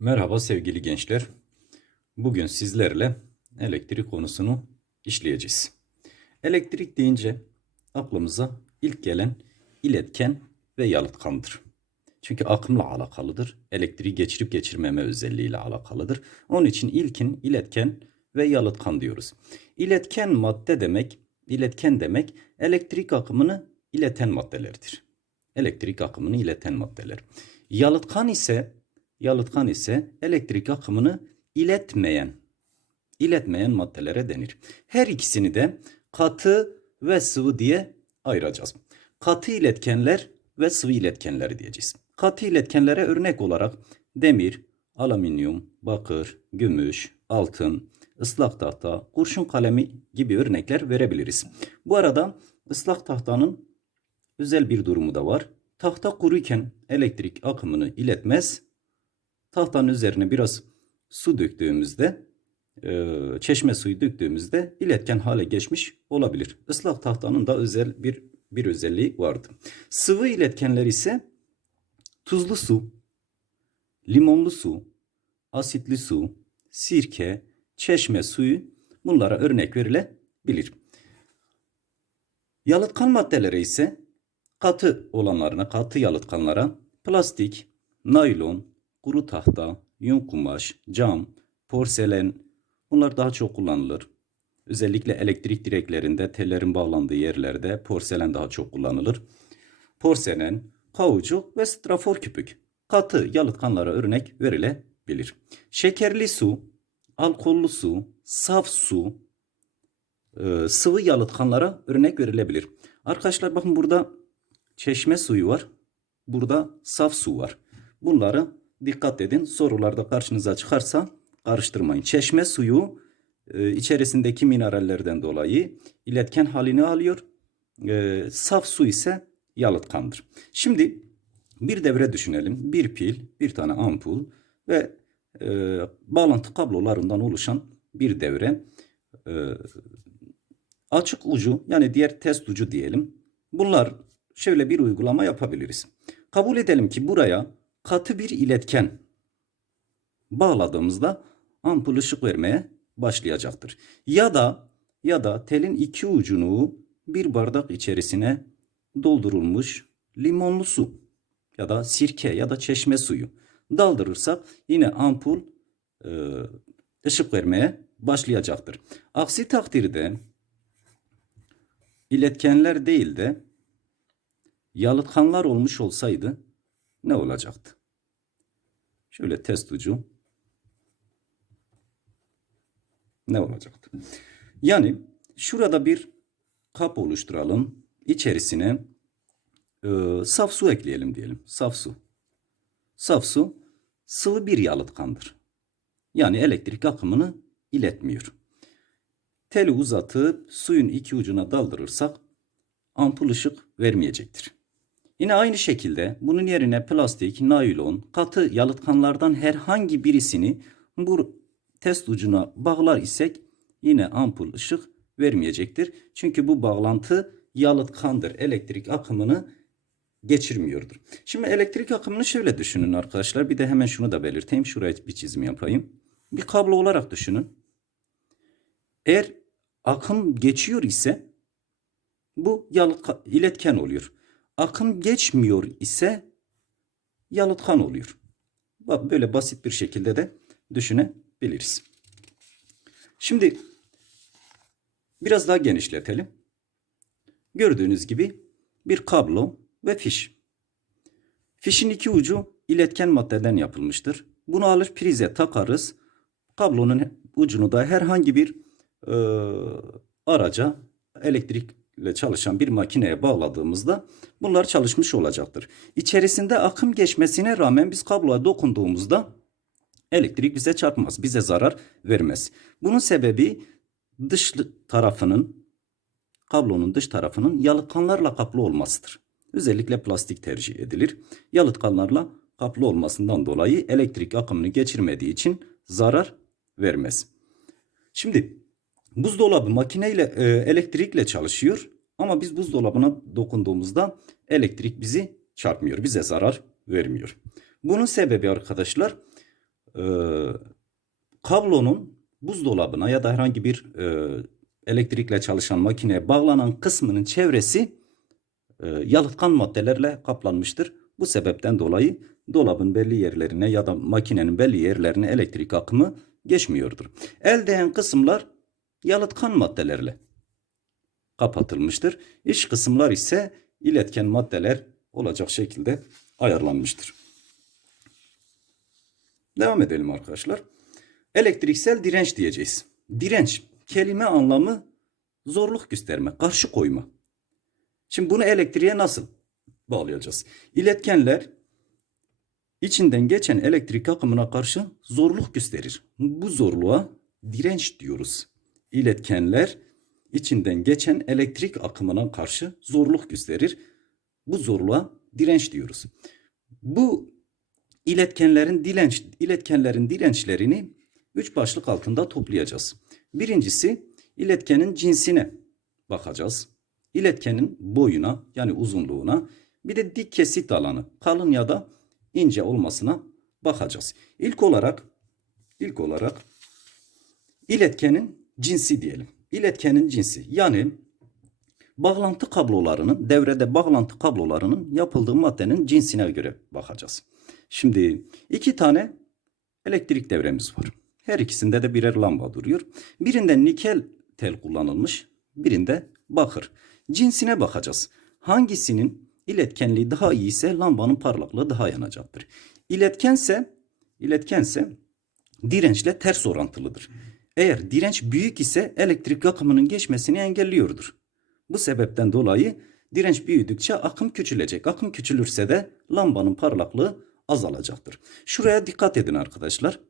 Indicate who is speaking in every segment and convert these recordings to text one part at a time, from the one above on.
Speaker 1: Merhaba sevgili gençler. Bugün sizlerle elektrik konusunu işleyeceğiz. Elektrik deyince aklımıza ilk gelen iletken ve yalıtkandır. Çünkü akımla alakalıdır. Elektriği geçirip geçirmeme özelliğiyle alakalıdır. Onun için ilkin iletken ve yalıtkan diyoruz. İletken madde demek, iletken demek elektrik akımını ileten maddelerdir. Elektrik akımını ileten maddeler. Yalıtkan ise yalıtkan ise elektrik akımını iletmeyen iletmeyen maddelere denir. Her ikisini de katı ve sıvı diye ayıracağız. Katı iletkenler ve sıvı iletkenleri diyeceğiz. Katı iletkenlere örnek olarak demir, alüminyum, bakır, gümüş, altın, ıslak tahta, kurşun kalemi gibi örnekler verebiliriz. Bu arada ıslak tahtanın özel bir durumu da var. Tahta kuruyken elektrik akımını iletmez. Tahtanın üzerine biraz su döktüğümüzde, e, çeşme suyu döktüğümüzde iletken hale geçmiş olabilir. Islak tahtanın da özel bir bir özelliği vardı. Sıvı iletkenler ise tuzlu su, limonlu su, asitli su, sirke, çeşme suyu bunlara örnek verilebilir. Yalıtkan maddelere ise katı olanlarına, katı yalıtkanlara plastik, naylon, kuru tahta, yün kumaş, cam, porselen bunlar daha çok kullanılır. Özellikle elektrik direklerinde tellerin bağlandığı yerlerde porselen daha çok kullanılır. Porselen, kauçuk ve strafor küpük katı yalıtkanlara örnek verilebilir. Şekerli su, alkollü su, saf su, e, sıvı yalıtkanlara örnek verilebilir. Arkadaşlar bakın burada çeşme suyu var. Burada saf su var. Bunları dikkat edin. Sorularda karşınıza çıkarsa karıştırmayın. Çeşme suyu e, içerisindeki minerallerden dolayı iletken halini alıyor. E, saf su ise yalıtkandır. Şimdi bir devre düşünelim. Bir pil, bir tane ampul ve e, bağlantı kablolarından oluşan bir devre. E, açık ucu yani diğer test ucu diyelim. Bunlar şöyle bir uygulama yapabiliriz. Kabul edelim ki buraya katı bir iletken bağladığımızda ampul ışık vermeye başlayacaktır. Ya da ya da telin iki ucunu bir bardak içerisine doldurulmuş limonlu su ya da sirke ya da çeşme suyu daldırırsak yine ampul e, ışık vermeye başlayacaktır. Aksi takdirde iletkenler değil de yalıtkanlar olmuş olsaydı ne olacaktı? Şöyle test ucu ne olacaktı? Yani şurada bir kap oluşturalım. İçerisine e, saf su ekleyelim diyelim. Saf su. Saf su sıvı bir yalıtkandır. Yani elektrik akımını iletmiyor. Teli uzatıp suyun iki ucuna daldırırsak ampul ışık vermeyecektir. Yine aynı şekilde bunun yerine plastik, naylon, katı yalıtkanlardan herhangi birisini bu test ucuna bağlar isek yine ampul ışık vermeyecektir. Çünkü bu bağlantı yalıtkandır. Elektrik akımını geçirmiyordur. Şimdi elektrik akımını şöyle düşünün arkadaşlar. Bir de hemen şunu da belirteyim. Şuraya bir çizim yapayım. Bir kablo olarak düşünün. Eğer akım geçiyor ise bu yalıtkan, iletken oluyor. Akım geçmiyor ise yalıtkan oluyor. Bak böyle basit bir şekilde de düşünebiliriz. Şimdi biraz daha genişletelim. Gördüğünüz gibi bir kablo ve fiş. Fişin iki ucu iletken maddeden yapılmıştır. Bunu alır prize takarız. Kablonun ucunu da herhangi bir e, araca elektrikle çalışan bir makineye bağladığımızda bunlar çalışmış olacaktır. İçerisinde akım geçmesine rağmen biz kabloya dokunduğumuzda elektrik bize çarpmaz, bize zarar vermez. Bunun sebebi dış tarafının kablonun dış tarafının yalıtkanlarla kaplı olmasıdır. Özellikle plastik tercih edilir. Yalıtkanlarla kaplı olmasından dolayı elektrik akımını geçirmediği için zarar vermez. Şimdi buzdolabı makineyle e, elektrikle çalışıyor ama biz buzdolabına dokunduğumuzda elektrik bizi çarpmıyor, bize zarar vermiyor. Bunun sebebi arkadaşlar e, kablonun buzdolabına ya da herhangi bir e, elektrikle çalışan makineye bağlanan kısmının çevresi e, yalıtkan maddelerle kaplanmıştır. Bu sebepten dolayı dolabın belli yerlerine ya da makinenin belli yerlerine elektrik akımı geçmiyordur. El değen kısımlar yalıtkan maddelerle kapatılmıştır. İç kısımlar ise iletken maddeler olacak şekilde ayarlanmıştır. Devam edelim arkadaşlar. Elektriksel direnç diyeceğiz. Direnç kelime anlamı zorluk gösterme, karşı koyma. Şimdi bunu elektriğe nasıl bağlayacağız? İletkenler içinden geçen elektrik akımına karşı zorluk gösterir. Bu zorluğa direnç diyoruz. İletkenler içinden geçen elektrik akımına karşı zorluk gösterir. Bu zorluğa direnç diyoruz. Bu iletkenlerin direnç iletkenlerin dirençlerini üç başlık altında toplayacağız. Birincisi iletkenin cinsine bakacağız. İletkenin boyuna yani uzunluğuna bir de dik kesit alanı kalın ya da ince olmasına bakacağız. İlk olarak ilk olarak iletkenin cinsi diyelim. İletkenin cinsi yani bağlantı kablolarının devrede bağlantı kablolarının yapıldığı maddenin cinsine göre bakacağız. Şimdi iki tane elektrik devremiz var. Her ikisinde de birer lamba duruyor. Birinde nikel tel kullanılmış, birinde bakır. Cinsine bakacağız. Hangisinin iletkenliği daha iyi ise lambanın parlaklığı daha yanacaktır. İletkense, iletkense dirençle ters orantılıdır. Eğer direnç büyük ise elektrik akımının geçmesini engelliyordur. Bu sebepten dolayı direnç büyüdükçe akım küçülecek. Akım küçülürse de lambanın parlaklığı azalacaktır. Şuraya dikkat edin arkadaşlar.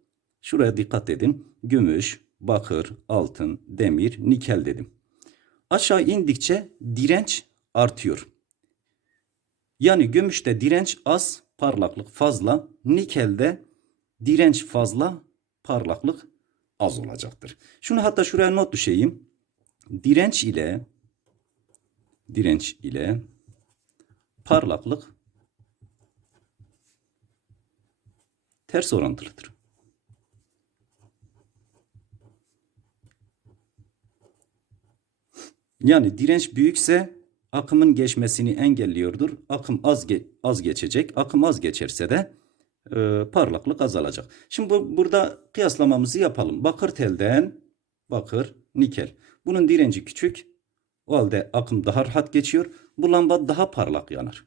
Speaker 1: Şuraya dikkat edin. Gümüş, bakır, altın, demir, nikel dedim. Aşağı indikçe direnç artıyor. Yani gümüşte direnç az, parlaklık fazla. Nikelde direnç fazla, parlaklık az olacaktır. Şunu hatta şuraya not düşeyim. Direnç ile direnç ile parlaklık ters orantılıdır. Yani direnç büyükse akımın geçmesini engelliyordur. Akım az ge- az geçecek. Akım az geçerse de e, parlaklık azalacak. Şimdi bu, burada kıyaslamamızı yapalım. Bakır telden bakır, nikel. Bunun direnci küçük. O halde akım daha rahat geçiyor. Bu lamba daha parlak yanar.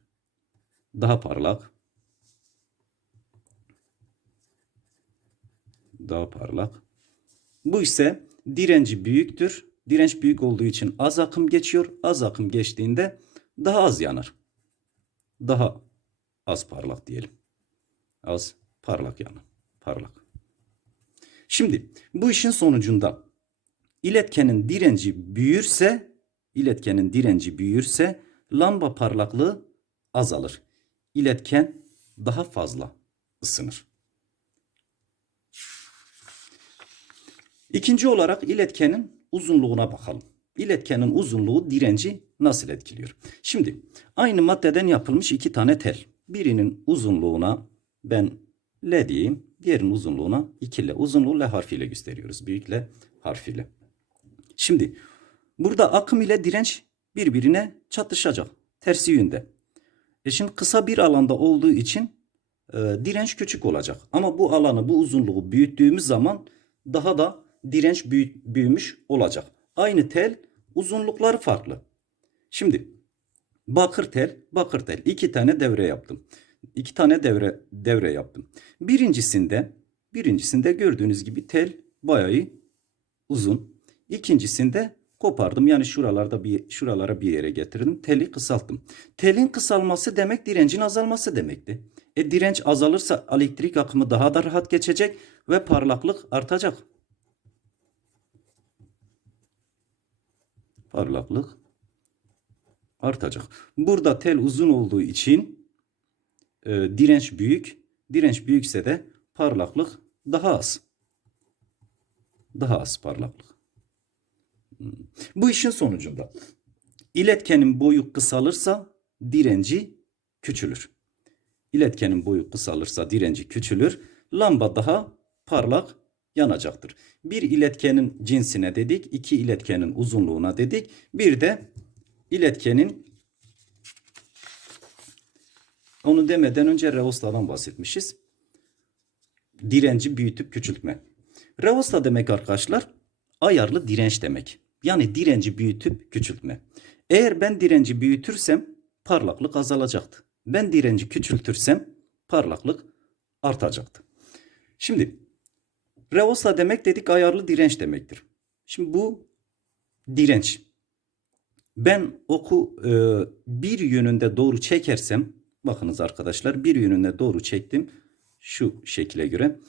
Speaker 1: Daha parlak. Daha parlak. Bu ise direnci büyüktür. Direnç büyük olduğu için az akım geçiyor. Az akım geçtiğinde daha az yanar. Daha az parlak diyelim. Az parlak yanar. Parlak. Şimdi bu işin sonucunda iletkenin direnci büyürse iletkenin direnci büyürse lamba parlaklığı azalır. İletken daha fazla ısınır. İkinci olarak iletkenin uzunluğuna bakalım. İletkenin uzunluğu direnci nasıl etkiliyor? Şimdi aynı maddeden yapılmış iki tane tel. Birinin uzunluğuna ben L diyeyim. Diğerinin uzunluğuna 2 L. Uzunluğu L harfiyle gösteriyoruz. Büyük L harfiyle. Şimdi burada akım ile direnç birbirine çatışacak. Tersi yönde. E şimdi kısa bir alanda olduğu için e, direnç küçük olacak. Ama bu alanı, bu uzunluğu büyüttüğümüz zaman daha da direnç büyü- büyümüş olacak. Aynı tel uzunlukları farklı. Şimdi bakır tel, bakır tel iki tane devre yaptım. İki tane devre devre yaptım. Birincisinde birincisinde gördüğünüz gibi tel bayağı uzun. İkincisinde kopardım. Yani şuralarda bir şuralara bir yere getirdim. Teli kısalttım. Telin kısalması demek direncin azalması demekti. E direnç azalırsa elektrik akımı daha da rahat geçecek ve parlaklık artacak. Parlaklık artacak. Burada tel uzun olduğu için e, direnç büyük. Direnç büyükse de parlaklık daha az. Daha az parlaklık. Hmm. Bu işin sonucunda iletkenin boyu kısalırsa direnci küçülür. İletkenin boyu kısalırsa direnci küçülür. Lamba daha parlak yanacaktır. Bir iletkenin cinsine dedik, iki iletkenin uzunluğuna dedik. Bir de iletkenin onu demeden önce Reosta'dan bahsetmişiz. Direnci büyütüp küçültme. Reosta demek arkadaşlar ayarlı direnç demek. Yani direnci büyütüp küçültme. Eğer ben direnci büyütürsem parlaklık azalacaktı. Ben direnci küçültürsem parlaklık artacaktı. Şimdi Reosta demek dedik ayarlı direnç demektir. Şimdi bu direnç. Ben oku e, bir yönünde doğru çekersem bakınız arkadaşlar bir yönünde doğru çektim şu şekile göre.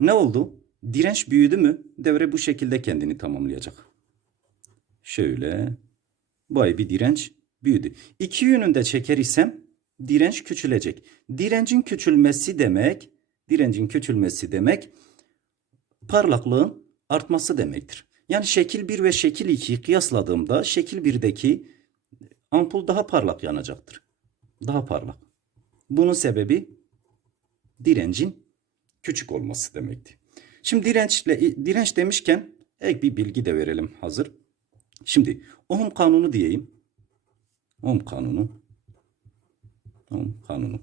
Speaker 1: Ne oldu? Direnç büyüdü mü devre bu şekilde kendini tamamlayacak. Şöyle bay bir direnç büyüdü. İki yönünde çeker isem direnç küçülecek. Direncin küçülmesi demek direncin küçülmesi demek parlaklığın artması demektir. Yani şekil 1 ve şekil 2'yi kıyasladığımda şekil 1'deki ampul daha parlak yanacaktır. Daha parlak. Bunun sebebi direncin küçük olması demekti. Şimdi dirençle direnç demişken ek bir bilgi de verelim hazır. Şimdi Ohm kanunu diyeyim. Ohm kanunu. Ohm kanunu.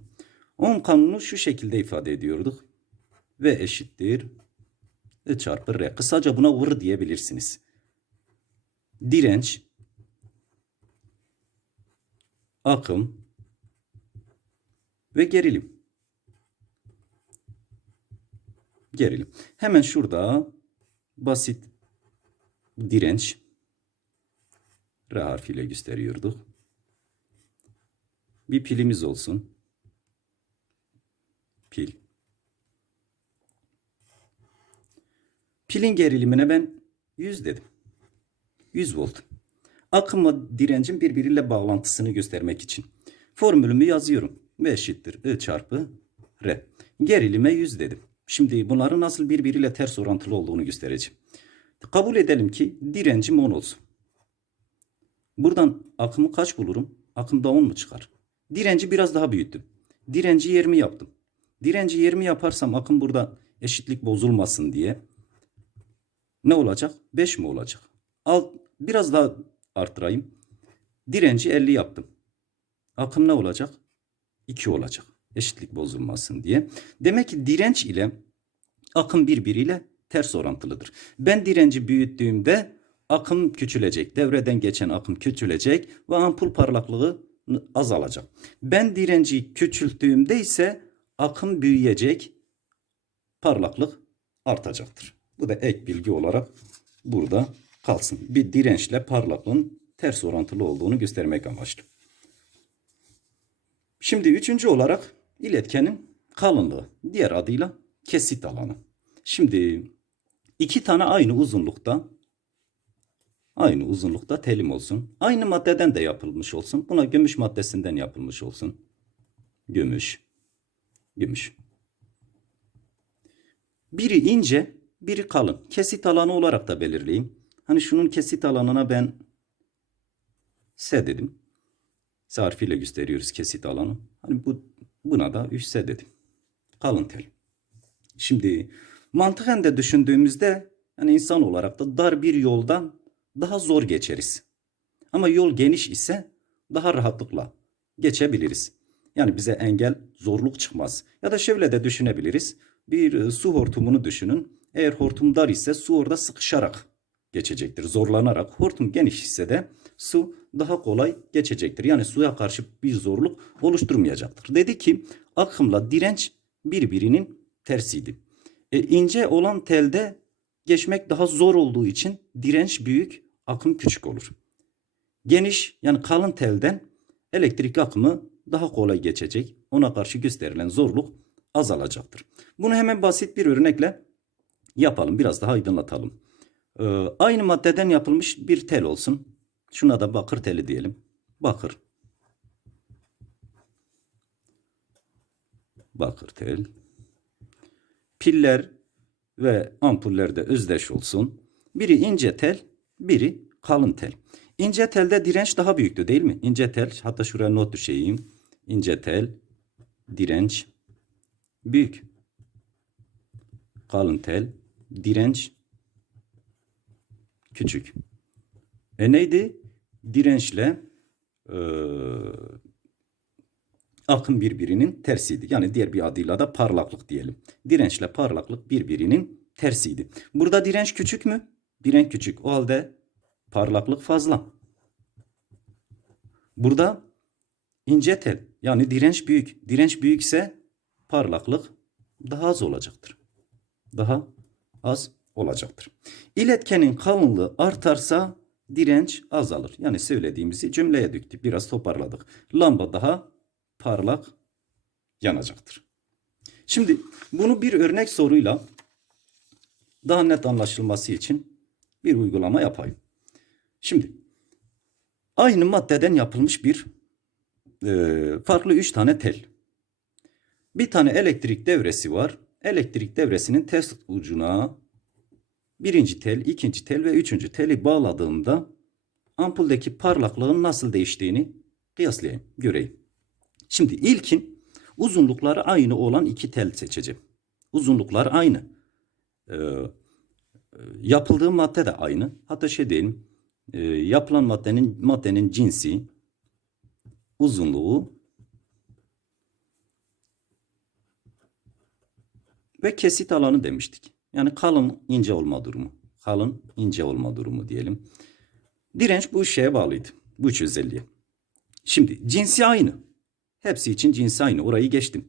Speaker 1: Ohm kanunu şu şekilde ifade ediyorduk. V eşittir I çarpı R. Kısaca buna vır diyebilirsiniz. Direnç, akım ve gerilim. Gerilim. Hemen şurada basit direnç R harfiyle gösteriyorduk. Bir pilimiz olsun. Pil. Pilin gerilimine ben 100 dedim. 100 volt. Akım ve direncin birbiriyle bağlantısını göstermek için. Formülümü yazıyorum. V eşittir I çarpı R. Gerilime 100 dedim. Şimdi bunların nasıl birbiriyle ters orantılı olduğunu göstereceğim. Kabul edelim ki direncim 10 olsun. Buradan akımı kaç bulurum? Akımda 10 mu çıkar? Direnci biraz daha büyüttüm. Direnci 20 yaptım. Direnci 20 yaparsam akım burada eşitlik bozulmasın diye ne olacak? 5 mi olacak? Al, biraz daha arttırayım. Direnci 50 yaptım. Akım ne olacak? 2 olacak. Eşitlik bozulmasın diye. Demek ki direnç ile akım birbiriyle ters orantılıdır. Ben direnci büyüttüğümde akım küçülecek. Devreden geçen akım küçülecek ve ampul parlaklığı azalacak. Ben direnci küçülttüğümde ise akım büyüyecek, parlaklık artacaktır. Bu da ek bilgi olarak burada kalsın. Bir dirençle parlaklığın ters orantılı olduğunu göstermek amaçlı. Şimdi üçüncü olarak iletkenin kalınlığı. Diğer adıyla kesit alanı. Şimdi iki tane aynı uzunlukta aynı uzunlukta telim olsun. Aynı maddeden de yapılmış olsun. Buna gümüş maddesinden yapılmış olsun. Gümüş. Gümüş. Biri ince, biri kalın. Kesit alanı olarak da belirleyeyim. Hani şunun kesit alanına ben S dedim. S gösteriyoruz kesit alanı. Hani bu buna da 3S dedim. Kalın tel. Şimdi mantıken de düşündüğümüzde yani insan olarak da dar bir yoldan daha zor geçeriz. Ama yol geniş ise daha rahatlıkla geçebiliriz. Yani bize engel, zorluk çıkmaz. Ya da şöyle de düşünebiliriz. Bir e, su hortumunu düşünün. Eğer hortum dar ise su orada sıkışarak geçecektir. Zorlanarak. Hortum geniş ise de su daha kolay geçecektir. Yani suya karşı bir zorluk oluşturmayacaktır. Dedi ki akımla direnç birbirinin tersiydi. E, ince olan telde geçmek daha zor olduğu için direnç büyük, akım küçük olur. Geniş yani kalın telden elektrik akımı daha kolay geçecek. Ona karşı gösterilen zorluk azalacaktır. Bunu hemen basit bir örnekle yapalım. Biraz daha aydınlatalım. Ee, aynı maddeden yapılmış bir tel olsun. Şuna da bakır teli diyelim. Bakır. Bakır tel. Piller ve ampuller de özdeş olsun. Biri ince tel, biri kalın tel. İnce telde direnç daha büyüktü değil mi? İnce tel, hatta şuraya not düşeyim. İnce tel, direnç büyük. kalın tel, direnç küçük. E neydi? Dirençle e, akım birbirinin tersiydi. Yani diğer bir adıyla da parlaklık diyelim. Dirençle parlaklık birbirinin tersiydi. Burada direnç küçük mü? Direnç küçük. O halde parlaklık fazla. Burada ince tel yani direnç büyük. Direnç büyükse parlaklık daha az olacaktır. Daha az olacaktır. İletkenin kalınlığı artarsa direnç azalır. Yani söylediğimizi cümleye döktük. Biraz toparladık. Lamba daha parlak yanacaktır. Şimdi bunu bir örnek soruyla daha net anlaşılması için bir uygulama yapayım. Şimdi aynı maddeden yapılmış bir e, farklı üç tane tel. Bir tane elektrik devresi var. Elektrik devresinin test ucuna birinci tel, ikinci tel ve üçüncü teli bağladığımda ampuldeki parlaklığın nasıl değiştiğini kıyaslayayım, göreyim. Şimdi ilkin uzunlukları aynı olan iki tel seçeceğim. Uzunluklar aynı. Ee, yapıldığı madde de aynı. Hatta şey diyelim, e, yapılan maddenin maddenin cinsi, uzunluğu ve kesit alanı demiştik. Yani kalın ince olma durumu. Kalın ince olma durumu diyelim. Direnç bu şeye bağlıydı. Bu üç özelliğe. Şimdi cinsi aynı. Hepsi için cinsi aynı. Orayı geçtim.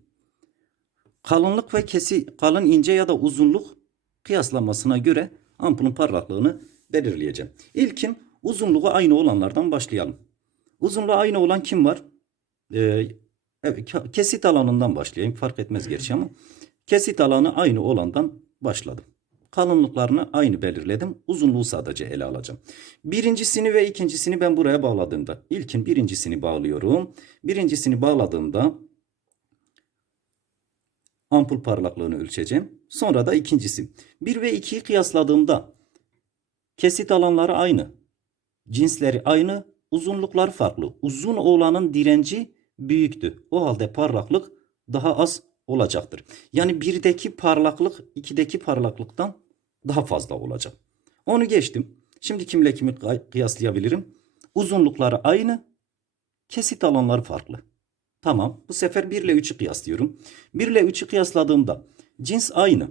Speaker 1: Kalınlık ve kesi kalın ince ya da uzunluk kıyaslamasına göre ampulün parlaklığını belirleyeceğim. İlkin uzunluğu aynı olanlardan başlayalım. Uzunluğu aynı olan kim var? Ee, kesit alanından başlayayım. Fark etmez gerçi ama. Kesit alanı aynı olandan başladım. Kalınlıklarını aynı belirledim. Uzunluğu sadece ele alacağım. Birincisini ve ikincisini ben buraya bağladığımda. ilkin birincisini bağlıyorum. Birincisini bağladığımda ampul parlaklığını ölçeceğim. Sonra da ikincisi. 1 ve 2'yi kıyasladığımda kesit alanları aynı. Cinsleri aynı. Uzunluklar farklı. Uzun olanın direnci büyüktü. O halde parlaklık daha az olacaktır. Yani birdeki parlaklık ikideki parlaklıktan daha fazla olacak. Onu geçtim. Şimdi kimle kimi kıy- kıyaslayabilirim? Uzunlukları aynı. Kesit alanları farklı. Tamam. Bu sefer 1 ile 3'ü kıyaslıyorum. 1 ile 3'ü kıyasladığımda cins aynı.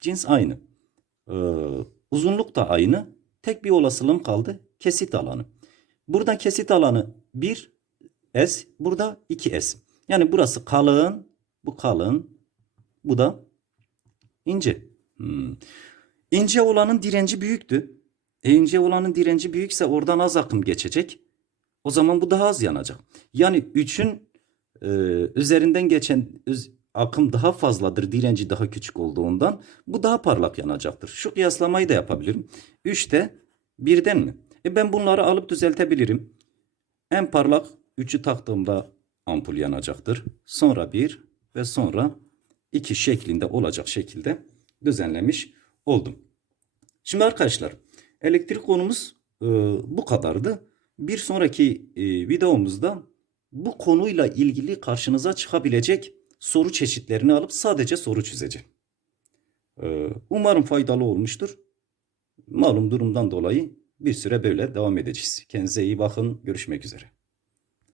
Speaker 1: Cins aynı. Ee, uzunluk da aynı. Tek bir olasılığım kaldı. Kesit alanı. Burada kesit alanı 1 S. Burada 2 S. Yani burası kalın. Bu kalın. Bu da ince. Hmm. İnce olanın direnci büyüktü. E ince olanın direnci büyükse oradan az akım geçecek. O zaman bu daha az yanacak. Yani 3'ün e, üzerinden geçen üz- akım daha fazladır. Direnci daha küçük olduğundan bu daha parlak yanacaktır. Şu kıyaslamayı da yapabilirim. 3'te birden mi? E ben bunları alıp düzeltebilirim. En parlak 3'ü taktığımda ampul yanacaktır. Sonra 1 ve sonra 2 şeklinde olacak şekilde düzenlemiş oldum. Şimdi arkadaşlar elektrik konumuz e, bu kadardı. Bir sonraki e, videomuzda bu konuyla ilgili karşınıza çıkabilecek soru çeşitlerini alıp sadece soru çözeceğim. E, umarım faydalı olmuştur. Malum durumdan dolayı bir süre böyle devam edeceğiz. Kendinize iyi bakın. Görüşmek üzere.